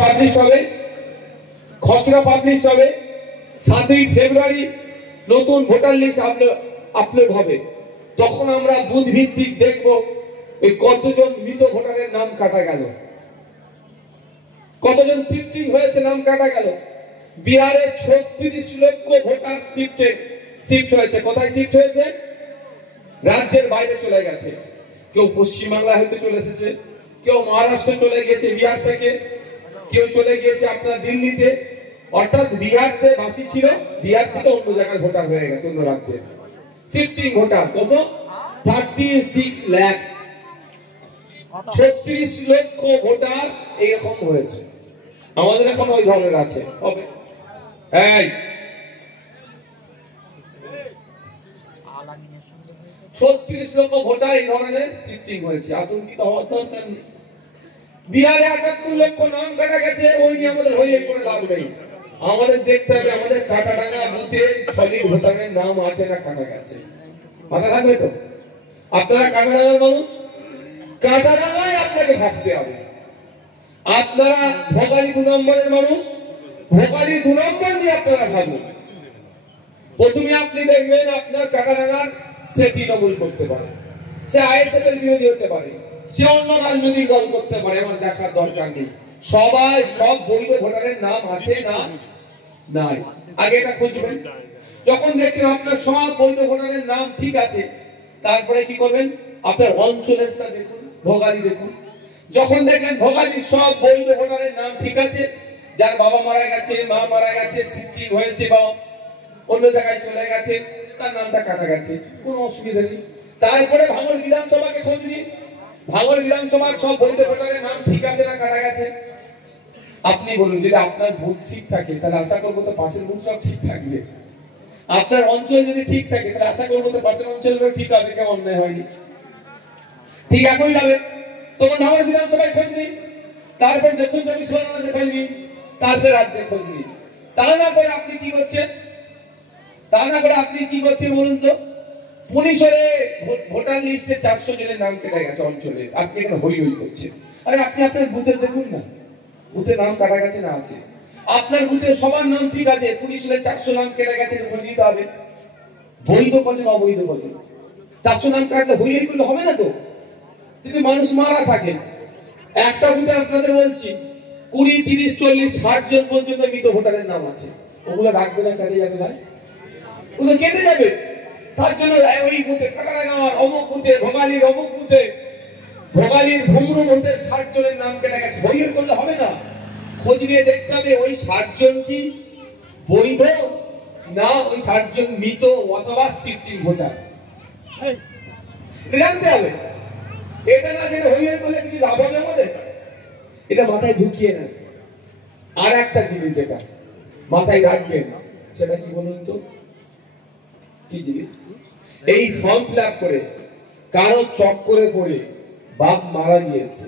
Publish হবে, খসড়া publish হবে, 7ই ফেব্রুয়ারি নতুন ভোটার লিস্ট আপলোড হবে। তখন আমরা বুথ ভিত্তিক দেখব এই কতজন মৃত ভোটারের নাম কাটা গেল, কতজন শিফটিং হয়েছে, নাম কাটা গেল। বিহারে 36 লক্ষ ভোটার শিফট হয়েছে। কোথায় শিফট হয়েছে? রাজ্যের বাইরে চলে গেছে। কেউ পশ্চিমবাংলা হতে চলে এসেছে, কেউ মহারাষ্ট্র চলে গেছে বিহার থেকে, কেউ চলে গিয়েছে আপনার দিল্লিতে। অর্থাৎ বিহারতে বাসী ছিল, বিহার থেকে অন্য জায়গায় ভোটার হয়ে গেছে, অন্য রাজ্যে শিফটিং ভোটার। কত? 36 লাখ, 36 লক্ষ ভোটার এইরকম হয়েছে। আমাদের এখন ওই ধরনের আছে হবে। এই 36 লক্ষ ভোটার এই ধরনের শিফটিং হয়েছে। আতঙ্কিত হওয়ার দরকার নেই। বিহারে 78 লক্ষ নাম কাটা গেছে, ওই নিয়ে আমাদের হয়ে করে লাভ নেই। আমাদের দেখতে হবে আমাদের কাটাডাঙ্গা বুথে সঠিক ভোটারের নাম আছে না কাটা গেছে। মাথা থাকবে তো? আপনারা কাটাডাঙ্গার মানুষ, কাটাডাঙ্গায় আপনাকে ভাবতে হবে। আপনারা ভোগালী 2 নম্বরের মানুষ, ভোগালী 2 নম্বর নিয়ে আপনারা ভাবুন। প্রথমে আপনি দেখবেন আপনার কাটাডাঙ্গার সে তৃণমূল করতে পারে, সে আইএসএফ এর বিরোধী হতে পারে, সে অন্য রাজনৈতিক দল করতে পারে, আমার দেখার দরকার নেই। সবাই সব বৈধ ভোটারের নাম আছে না নাই, আগে এটা খুঁজবেন। যখন দেখছেন আপনার সব বৈধ ভোটারের নাম ঠিক আছে, তারপরে কি করবেন? আপনার অঞ্চলেরটা দেখুন, ভোগালী দেখুন। যখন দেখেন ভোগালীর সব বৈধ ভোটারের নাম ঠিক আছে, যার বাবা মারা গেছে, মা মারা গেছে, শিফটিং হয়েছে বা অন্য জায়গায় চলে গেছে, তার নামটা কাটা গেছে, কোনো অসুবিধা নেই। তারপরে ভাঙড় বিধানসভাকে খোঁজ নিন, ভাঙড় বিধানসভার সব বৈধ ভোটারের নাম ঠিক আছে না কাটা গেছে। আপনি বলুন, যদি আপনার বুথ ঠিক থাকে তাহলে আশা করবো তো পাশের বুথ সব ঠিক থাকবে। আপনার অঞ্চল যদি ঠিক থাকে তাহলে আশা করবো তো পাশের অঞ্চলগুলো ঠিক হবে, কেউ অন্যায় হয়নি, ঠিক একই যাবে। তখন ভাঙড় বিধানসভায় খোঁজ নিন, তারপর দক্ষিণ 24 পরগনাতে খোঁজ নিন, তারপরে রাজ্যে খোঁজ নিন। তা না করে আপনি কি করছেন? বলুন তো? পরিসরে ভোটার লিস্টে 400 জনের নাম কেটে গেছে অঞ্চলে, আপনি এখানে হই হই করছেন। আরে আপনি আপনার বুথে দেখুন না, বুথে নাম কাটা গেছে না আছে। আপনার বুথে সবার নাম ঠিক আছে, পরিসরে 400 নাম কেটে গেছে, খোঁজ নিতে হবে। বৈধ কজন অবৈধ কজন? 400 নাম কাটলে হই হই করলে হবে না তো? যদি মানুষ মারা থাকে, একটা বুথে আপনাদের বলছি 20, 30, 40, 60 জন পর্যন্ত মৃত ভোটারের নাম আছে। ওগুলো রাখবে না, কেটে যাবে ভাই, ওগুলো কেটে যাবে। তার জন্য ওই বুথে কাটাডাঙ্গার অমুক বুথে, ভোগালীর অমুক বুথে, ভোগালীর ভুমরু বুথে 60 জনের নাম কেটে গেছে। বই করলে হবে না, খোঁজ নিয়ে দেখতে হবে ওই 60 জন কি বৈধ না ওই 60 জন মৃত অথবা শিফটিং ভোটার, জানতে হবে। এটা না জেনে হই হই করলে কিছু লাভ হবে আমাদের? এটা মাথায় ঢুকিয়ে নেন। আর একটা জিনিস এটা মাথায় রাখবেন, সেটা কি বলুন তো? কি জিনিস? এই ফর্ম ফিল আপ করে কারো চক্করে পড়ে বাপ মারা গিয়েছে,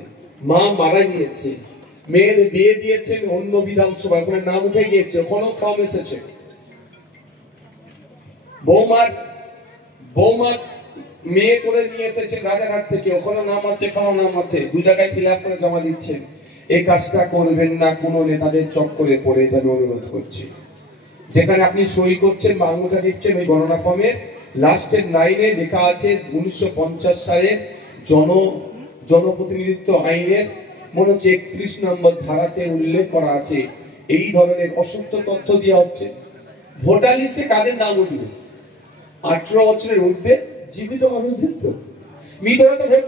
মা মারা গিয়েছে, মেয়ের বিয়ে দিয়েছেন অন্য বিধানসভা, ওখানে নাম উঠে গিয়েছে, কোনো ফর্ম এসেছে, বৌমার মেয়ে করে নিয়ে এসেছেন রাজারহাট থেকে, ওখানে নাম আছে, এখানেও নাম আছে, 2 জায়গায় ফিল আপ করে জমা দিচ্ছেন। এই কাজটা করবেন না কোনো নেতাদের চক্করে পড়ে, এটা আমি অনুরোধ করছি। যেখানে আপনি সই করছেন বা আঙুলটা দিচ্ছেন, ওই গণনা ফর্মের লাস্টের লাইনে লেখা আছে 1950 সালের জনপ্রতিনিধিত্ব আইনের মনে হচ্ছে 31 নম্বর ধারাতে উল্লেখ করা আছে এই ধরনের অসত্য তথ্য দেওয়া হচ্ছে। ভোটার লিস্টে কাদের নাম উঠবে? 18 বছরের ঊর্ধ্বে জীবিত মানুষদের তো, মৃতরা তো ভোট